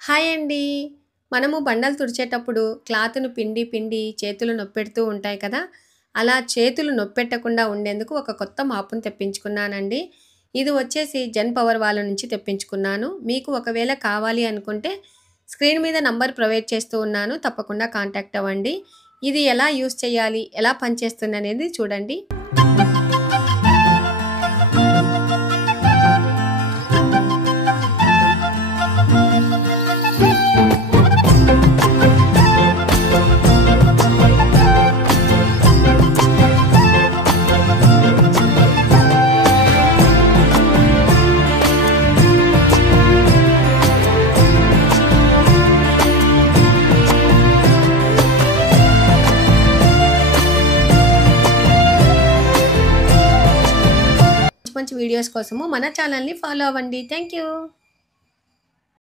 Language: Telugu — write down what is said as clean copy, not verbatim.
హాయ్ అండి. మనము బండలు తుడిచేటప్పుడు క్లాత్‌ను పిండి, పిండి చేతులు నొప్పెడుతూ ఉంటాయి కదా! అలా చేతులు నొప్పెట్టకుండా ఉండేందుకు ఒక కొత్త మాపుని తెప్పించుకున్నానండి. ఇది వచ్చేసి జెన్ పవర్ వాళ్ళ నుంచి తెప్పించుకున్నాను. మీకు ఒకవేళ కావాలి అనుకుంటే స్క్రీన్ మీద నంబర్ ప్రొవైడ్ చేస్తూ ఉన్నాను. తప్పకుండా కాంటాక్ట్ అవ్వండి. ఇది ఎలా యూజ్ చేయాలి? ఎలా పనిచేస్తుందనేది చూడండి. మంచి మంచి వీడియోస్ కోసము మన ఛానల్‌ని ఫాలో అవ్వండి. Thank you.